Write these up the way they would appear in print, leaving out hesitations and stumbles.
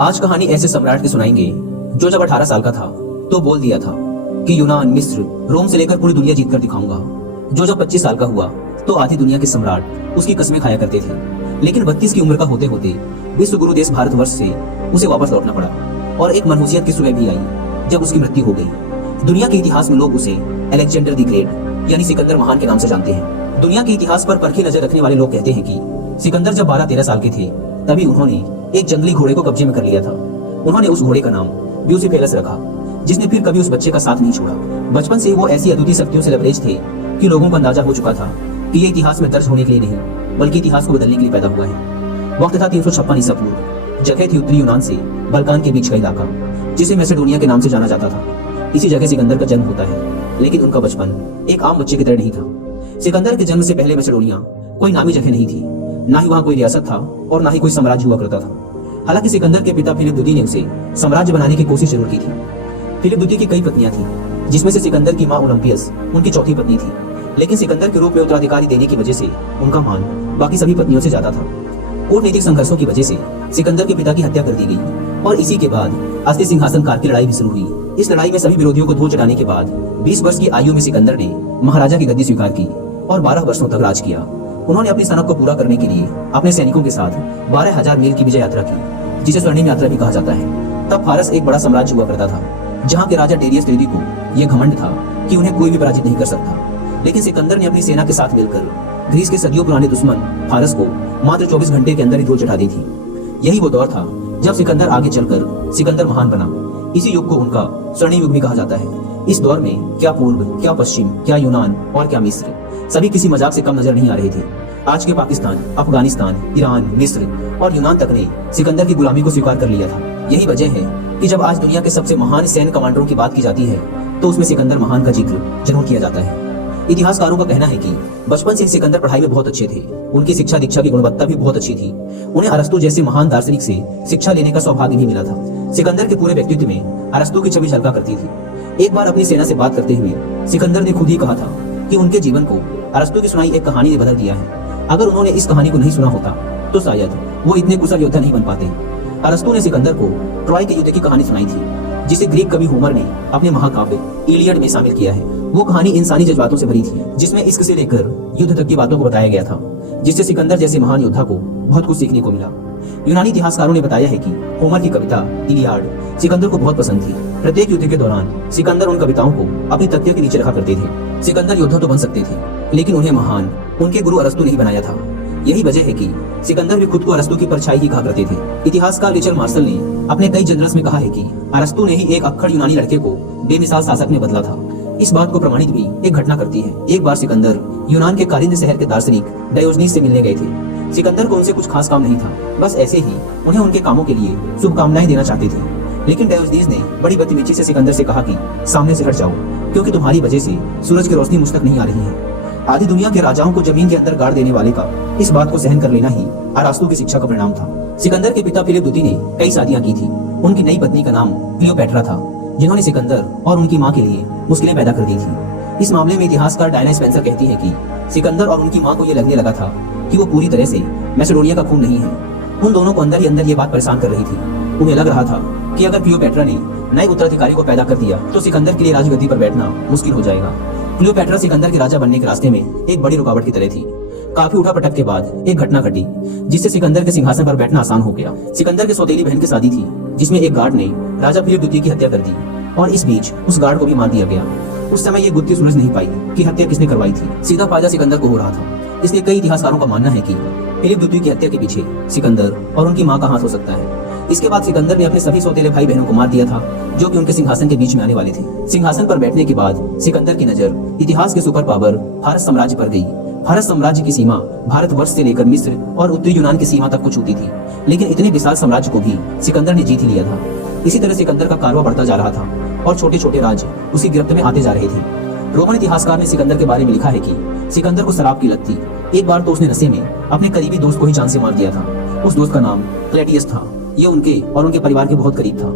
आज कहानी ऐसे सम्राट की सुनाएंगे जो जब 18 साल का था तो बोल दिया था कि यूनान, मिस्र, रोम से लेकर पूरी दुनिया जीतकर दिखाऊंगा। जो जब 25 साल का हुआ तो आधी दुनिया के सम्राट उसकी कस्में खाया करते थे। लेकिन 32 की उम्र का होते होते विश्व गुरु देश भारतवर्ष से उसे वापस लौटना पड़ा और एक मनहूसियत की सुबह भी आई जब उसकी मृत्यु हो गई। दुनिया के इतिहास में लोग उसे अलेक्जेंडर द ग्रेट यानी सिकंदर महान के नाम से जानते हैं। दुनिया के इतिहास पर परखी नजर रखने वाले लोग कहते हैं कि सिकंदर जब 12-13 साल के थे तभी उन्होंने एक जंगली घोड़े को कब्जे में कर लिया था। उन्होंने उस घोड़े का नाम ब्यूसीफेलस रखा, जिसने फिर कभी उस बच्चे का साथ नहीं छोड़ा। बचपन से वो ऐसी अद्वितीय शक्तियों से लबरेज थे कि लोगों को अंदाजा हो चुका था कि ये इतिहास में दर्ज होने के लिए नहीं बल्कि इतिहास को बदलने के लिए पैदा हुआ है। वक्त था 356 ईसा पूर्व। जगह थी उत्तरी यूनान से बल्कान के बीच का इलाका, जिसे मैसेडोनिया के नाम से जाना जाता था। इसी जगह सिकंदर का जन्म होता है, लेकिन उनका बचपन एक आम बच्चे की तरह नहीं था। सिकंदर के जन्म से पहले मैसेडोनिया कोई नामी जगह नहीं थी, ना ही वहाँ कोई रियासत था और ना ही कोई साम्राज्य हुआ करता था। हालांकि सिकंदर के पिता फिलिप द्वितीय ने उसे साम्राज्य बनाने की कोशिश जरूर की थी। फिलिप द्वितीय की कई पत्नियां थीं, जिसमें से सिकंदर की मां ओलंपियस उनकी चौथी पत्नी थी। लेकिन सिकंदर के रूप में उत्तराधिकारी देने की वजह से उनका मान बाकी सभी पत्नियों से ज्यादा था। कूटनीतिक संघर्षों की वजह से सिकंदर के पिता की हत्या कर दी गई और इसी के बाद अस्थि सिंहासनकार की लड़ाई भी शुरू हुई। इस लड़ाई में सभी विरोधियों को धो चटाने के बाद 20 वर्ष की आयु में सिकंदर ने महाराजा की गद्दी स्वीकार की और 12 वर्षों तक राज किया। उन्होंने अपनी सनक को पूरा करने के लिए अपने सैनिकों के साथ 12,000 मील की विजय यात्रा की, जिसे स्वर्णिम यात्रा भी कहा जाता है। तब फारस एक बड़ा साम्राज्य हुआ करता था, जहाँ के राजा डेरियस तृतीय को यह घमंड था कि उन्हें कोई भी पराजित नहीं कर सकता। लेकिन सिकंदर ने अपनी सेना के साथ मिलकर ग्रीस के सदियों पुराने दुश्मन फारस को मात्र 24 घंटे के अंदर ही धूल चटा दी थी। यही वो दौर था जब सिकंदर आगे चलकर सिकंदर महान बना। इसी युग को उनका स्वर्णिम युग भी कहा जाता है। इस दौर में क्या पूर्व, क्या पश्चिम, क्या यूनान और क्या मिस्र, सभी किसी मजाक से कम नजर नहीं आ रहे थे। आज के पाकिस्तान, अफगानिस्तान, ईरान, मिस्र और यूनान तक ने सिकंदर की गुलामी को स्वीकार कर लिया था। यही वजह है कि जब आज दुनिया के सबसे महान सैन्य कमांडरों की बात की जाती है तो उसमें सिकंदर महान का जिक्र जरूर किया जाता है। इतिहासकारों का कहना है कि बचपन से सिकंदर पढ़ाई में बहुत अच्छे थे। उनकी शिक्षा दीक्षा की गुणवत्ता भी बहुत अच्छी थी। उन्हें अरस्तु जैसे महान दार्शनिक से शिक्षा लेने का सौभाग्य भी मिला था। सिकंदर के पूरे व्यक्तित्व में अरस्तु की छवि झलका करती थी। एक बार अपनी सेना से बात करते हुए सिकंदर ने खुद ही कहा था कि उनके जीवन को अरस्तु की सुनाई एक कहानी ने बदल दिया है। अगर उन्होंने इस कहानी को नहीं सुना होता तो शायद वो इतने कुशल योद्धा नहीं बन पाते। अरस्तु ने सिकंदर को ट्रॉय के युद्ध की कहानी सुनाई थी, जिसे ग्रीक कवि होमर ने अपने महाकाव्य इलियड में शामिल किया है। वो कहानी इंसानी जज्बातों से भरी थी, जिसमें इश्क से लेकर युद्ध तक की बातों को बताया गया था, जिससे सिकंदर जैसे महान योद्धा को बहुत कुछ सीखने को मिला। यूनानी इतिहासकारों ने बताया है कि होमर की कविता इलियाड सिकंदर को बहुत पसंद थी। प्रत्येक युद्ध के दौरान सिकंदर उन कविताओं को अपनी तकिया के नीचे रखा करते थे। सिकंदर योद्धा तो बन सकते थे, लेकिन उन्हें महान उनके गुरु अरस्तु ने ही बनाया था। यही वजह है कि सिकंदर भी खुद को अरस्तु की परछाई ही कहा करते थे। इतिहासकार रिचर्ड मार्शल ने अपने कई जनरल्स में कहा है कि अरस्तु ने ही एक अक्खड़ यूनानी लड़के को बेमिसाल शासक में बदला था। इस बात को प्रमाणित भी एक घटना करती है। एक बार सिकंदर यूनान के कारिंद शहर के दार्शनिक डायोजनीस से मिलने गए थे। सिकंदर को उनसे कुछ खास काम नहीं था, बस ऐसे ही उन्हें उनके कामों के लिए शुभकामनाएं देना चाहते थे। लेकिन डायोजनीस ने बड़ी बदतमीजी से सिकंदर से कहा कि सामने से हट जाओ, क्योंकि तुम्हारी वजह से सूरज की रोशनी मुझ तक नहीं आ रही है। आधी दुनिया के राजाओं को जमीन के अंदर गाड़ देने वाले का इस बात को सहन कर लेना ही अरस्तु की शिक्षा का परिणाम था। सिकंदर के पिता फिलिप द्वितीय ने कई शादियां की थी। उनकी नई पत्नी का नाम क्लियोपैट्रा था, जिन्होंने सिकंदर और उनकी मां के लिए मुश्किलें पैदा कर दी थी। इस मामले में इतिहासकार डायना स्पेंसर कहती है कि सिकंदर और उनकी मां को यह लगने लगा था कि वो पूरी तरह से मैसेडोनिया का खून नहीं है। उन दोनों को अंदर ही अंदर ये बात परेशान कर रही थी। उन्हें लग रहा था कि अगर क्लियोपैट्रा ने नए उत्तराधिकारी को पैदा कर दिया तो सिकंदर के लिए राजगद्दी पर बैठना मुश्किल हो जाएगा। क्लियोपैट्रा सिकंदर के राजा बनने के रास्ते में एक बड़ी रुकावट की तरह थी। काफी उठापटक के बाद एक घटना घटी, जिससे सिकंदर के सिंहासन पर बैठना आसान हो गया। सिकंदर के सौतेली बहन की शादी थी, जिसमें एक गार्ड ने राजा फिलिप द्वितीय की हत्या कर दी और इस बीच उस गार्ड को भी मार दिया गया। उस समय ये गुत्थी सुलझ नहीं पाई कि हत्या किसने करवाई थी। सीधा फायदा सिकंदर को हो रहा था। इसलिए कई इतिहासकारों का मानना है कि फिलिप द्वितीय की हत्या के पीछे सिकंदर और उनकी मां का हाथ हो सकता है। इसके बाद सिकंदर ने अपने सभी सौतेले भाई बहनों को मार दिया था, जो कि उनके सिंहासन के बीच में आने वाले थे। सिंहासन पर बैठने के बाद सिकंदर की नजर इतिहास के सुपर पावर भारत साम्राज्य पर गई। भारत साम्राज्य की सीमा भारतवर्ष से लेकर मिस्र और उत्तरी यूनान की सीमा तक को छूती थी, लेकिन इतने विशाल साम्राज्य को भी सिकंदर ने जीत ही लिया था। इसी तरह सिकंदर का कारवा बढ़ता जा रहा था और छोटे छोटे राज्य उसी गिरफ्त में आते जा रहे थे। रोमन इतिहासकार ने सिकंदर के बारे में लिखा है कि सिकंदर को शराब की लत थी। एक बार तो उसने नशे में अपने करीबी दोस्त को ही जान से मार दिया था। उस दोस्त का नाम क्लेटियस था। ये उनके और उनके परिवार के बहुत करीब था।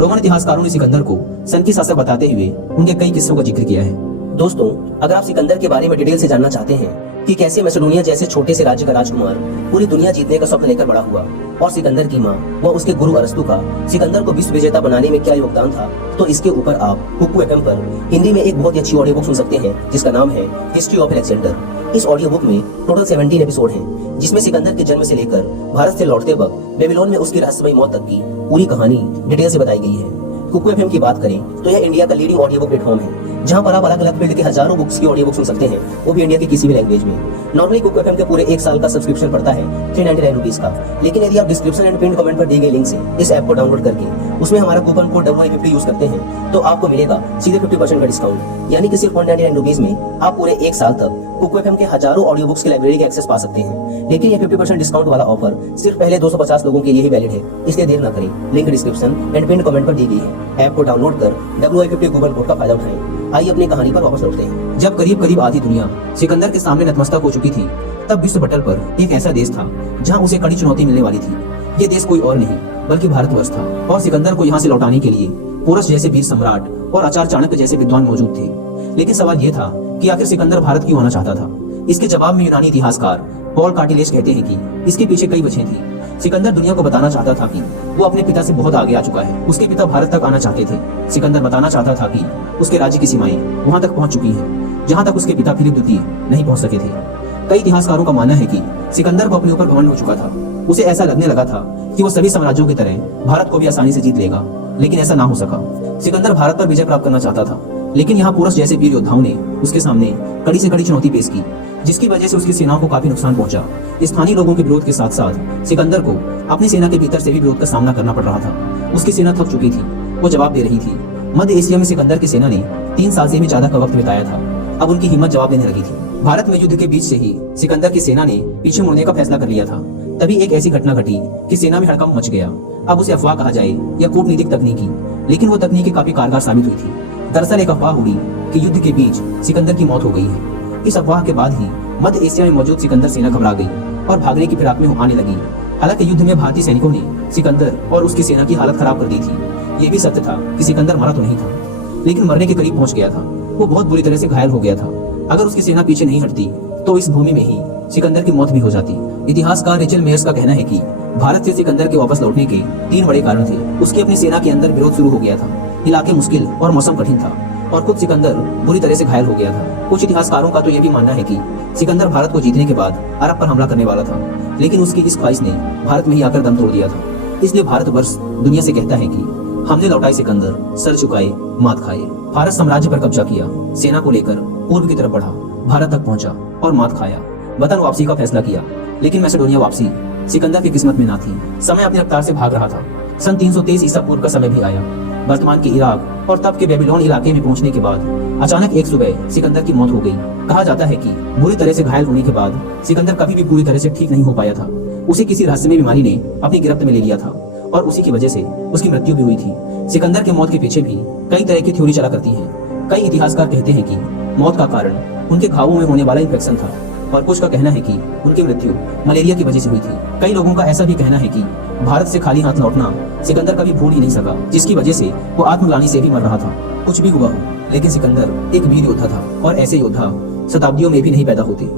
रोमन इतिहासकारों ने सिकंदर को सन की शासक बताते हुए उनके कई किस्सों का जिक्र किया है। दोस्तों, अगर आप सिकंदर के बारे में डिटेल से जानना चाहते हैं कि कैसे मैसेडोनिया जैसे छोटे से राज्य का राजकुमार पूरी दुनिया जीतने का स्वप्न लेकर बड़ा हुआ और सिकंदर की माँ व उसके गुरु अरस्तु का सिकंदर को विश्व विजेता बनाने में क्या योगदान था। तो इसके ऊपर आप कुकू एफएम पर हिंदी में एक बहुत ही अच्छी ऑडियो बुक सुन सकते हैं जिसका नाम है हिस्ट्री ऑफ अलेक्जेंडर। इस ऑडियो बुक में टोटल 17 एपिसोड हैं जिसमें सिकंदर के जन्म से लेकर भारत से लौटते वक्त बेबीलोन में उसकी रहस्यमय मौत तक की पूरी कहानी डिटेल से बताई गई है। कुकू एफएम की बात करें तो यह इंडिया का लीडिंग ऑडियो बुक प्लेटफॉर्म है जहां पर आप अलग अलग फील्ड के हजारों बुक्स की ऑडियो बुक सुन सकते हैं, वो भी इंडिया की किसी भी लैंग्वेज में। नॉर्मली कुकू एफएम के पूरे 1 साल का सब्सक्रिप्शन पड़ता है 399 रुपीज का, लेकिन यदि आप डिस्क्रिप्शन एंड पिन कमेंट पर दिए गए लिंक से इस ऐप को डाउनलोड करके उसमें हमारा कूपन कोड WI50 यूज करते हैं तो आपको मिलेगा सीधे 50% का डिस्काउंट, यानी कि सिर्फ 199 रुपीज में आप पूरे 1 साल तक कुकू एफएम के हजारों ऑडियो बुक्स की लाइब्रेरी के एक्सेस पा सकते हैं। लेकिन ये 50% डिस्काउंट वाला ऑफर सिर्फ पहले 250 लोगों के लिए ही वैलिड है, इसलिए देर न करें। Link description and pin comment पर दी गई है। ऐप को डाउनलोड कर WI50 कूपन कोड का फायदा उठाएं। आइए अपनी कहानी पर वापस लौटते हैं। जब करीब करीब आधी दुनिया सिकंदर के सामने नतमस्तक हो चुकी थी, तब विश्व पटल पर एक ऐसा देश था जहां उसे कड़ी चुनौती मिलने वाली थी। ये देश कोई और नहीं बल्कि भारतवर्ष था और सिकंदर को यहाँ से लौटाने के लिए पोरस जैसे वीर सम्राट और आचार्य चाणक्य जैसे विद्वान मौजूद थे। लेकिन सवाल ये था कि आखिर सिकंदर भारत क्यों आना चाहता था। इसके जवाब में यूनानी इतिहासकार पॉल कार्टिलेज कहते हैं कि इसके पीछे कई वजहें थी। सिकंदर दुनिया को बताना चाहता था कि वो अपने पिता से बहुत आगे आ चुका है। उसके पिता भारत तक आना चाहते थे। सिकंदर बताना चाहता था कि उसके राज्य की सीमाएं वहां तक पहुंच चुकी हैं जहां तक उसके पिता फिलिप द्वितीय नहीं पहुंच सके थे। कई इतिहासकारों का मानना है कि सिकंदर को अपने ऊपर घमंड हो चुका था। उसे ऐसा लगने लगा था कि वो सभी साम्राज्यों की तरह भारत को भी आसानी से जीत लेगा, लेकिन ऐसा ना हो सका। सिकंदर भारत पर विजय प्राप्त करना चाहता था, लेकिन यहाँ पोरस जैसे वीर योद्धाओं ने उसके सामने कड़ी से कड़ी चुनौती पेश की, जिसकी वजह से उसकी सेनाओं को काफी नुकसान पहुंचा। स्थानीय लोगों के विरोध के साथ साथ सिकंदर को अपनी सेना के भीतर से भी विरोध का सामना करना पड़ रहा था। उसकी सेना थक चुकी थी, वो जवाब दे रही थी। मध्य एशिया में सिकंदर की सेना ने 3 साल से भी ज्यादा का वक्त बिताया था। अब उनकी हिम्मत जवाब देने लगी थी। भारत में युद्ध के बीच से ही सिकंदर की सेना ने पीछे मुड़ने का फैसला कर लिया था। तभी एक ऐसी घटना घटी कि सेना में हड़कंप मच गया। अब उसे अफवाह कहा जाए या कूटनीतिक तकनीकी, लेकिन वो तकनीकी काफी कारगर साबित हुई थी। दरअसल एक अफवाह उड़ी कि युद्ध के बीच सिकंदर की मौत हो गई है। इस अफवाह के बाद ही मध्य एशिया में मौजूद सिकंदर सेना घबरा गई और भागने की फिराक में आने लगी। हालांकि युद्ध में भारतीय सैनिकों ने सिकंदर और उसकी सेना की हालत खराब कर दी थी। ये भी सत्य था कि सिकंदर मरा तो नहीं था, लेकिन मरने के करीब पहुंच गया था। वो बहुत बुरी तरह से घायल हो गया था। अगर उसकी सेना पीछे नहीं हटती तो इस भूमि में ही सिकंदर की मौत भी हो जाती। इतिहासकार रेचल मेयर्स का कहना है कि भारत से सिकंदर के वापस लौटने के 3 बड़े कारण थे। उसकी अपनी सेना के अंदर विरोध शुरू हो गया था, इलाके मुश्किल और मौसम कठिन था, और खुद सिकंदर बुरी तरह से घायल हो गया था। कुछ इतिहासकारों का तो यह भी मानना है कि सिकंदर भारत को जीतने के बाद अरब पर हमला करने वाला था, लेकिन उसकी इस ख्वाहिश ने भारत में ही आकर दम तोड़ दिया था। इसलिए भारतवर्ष दुनिया से कहता है कि हमने लौटाए सिकंदर, सर झुकाए, मात खाए। भारत साम्राज्य पर कब्जा किया, सेना को लेकर पूर्व की तरफ बढ़ा, भारत तक पहुंचा और मात खाया। वतन वापसी का फैसला किया, लेकिन मैसेडोनिया वापसी सिकंदर की किस्मत में ना थी। समय अपनी रफ्तार से भाग रहा था। सन 323 ईसा पूर्व का समय भी आया। वर्तमान के इराक और तब के बेबीलोन इलाके में पहुंचने के बाद अचानक एक सुबह सिकंदर की मौत हो गई। कहा जाता है कि बुरी तरह से घायल होने के बाद सिकंदर कभी भी पूरी तरह से ठीक नहीं हो पाया था। उसे किसी रहस्यमय बीमारी ने अपनी गिरफ्त में ले लिया था और उसी की वजह से उसकी मृत्यु भी हुई थी। सिकंदर के मौत के पीछे भी कई तरह की थ्योरी चला करती है। कई इतिहासकार कहते हैं कि मौत का कारण उनके घावों में होने वाला इन्फेक्शन था, और कुछ का कहना है कि उनकी मृत्यु मलेरिया की वजह से हुई थी। कई लोगों का ऐसा भी कहना है कि भारत से खाली हाथ लौटना सिकंदर कभी भूल ही नहीं सका, जिसकी वजह से वो आत्मग्लानि से भी मर रहा था। कुछ भी हुआ हो, लेकिन सिकंदर एक वीर योद्धा था और ऐसे योद्धा शताब्दियों में भी नहीं पैदा होते।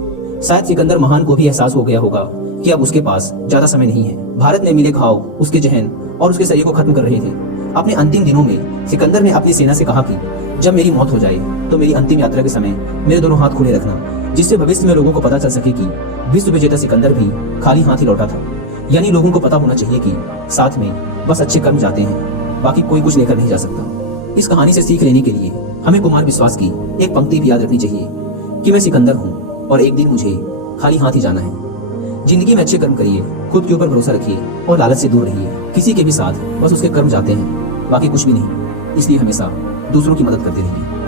शायद सिकंदर महान को भी एहसास हो गया होगा कि अब उसके पास ज्यादा समय नहीं है। भारत में मिले घाव उसके जहन और उसके शरीर को खत्म कर रहे थे। अपने अंतिम दिनों में सिकंदर ने अपनी सेना से कहा कि जब मेरी मौत हो जाए तो मेरी अंतिम यात्रा के समय मेरे दोनों हाथ खुले रखना, जिससे भविष्य में लोगों को पता चल सके कि विश्व विजेता सिकंदर भी खाली हाथ ही लौटा था। यानी लोगों को पता होना चाहिए कि साथ में बस अच्छे कर्म जाते हैं, बाकी कोई कुछ लेकर नहीं जा सकता। इस कहानी से सीख लेने के लिए हमें कुमार विश्वास की एक पंक्ति भी याद रखनी चाहिए कि मैं सिकंदर हूँ और एक दिन मुझे खाली हाथ ही जाना है। जिंदगी में अच्छे कर्म करिए, खुद के ऊपर भरोसा रखिए और लालच से दूर रहिए। किसी के भी साथ बस उसके कर्म जाते हैं, बाकी कुछ भी नहीं। इसलिए हमेशा दूसरों की मदद करते रहिए।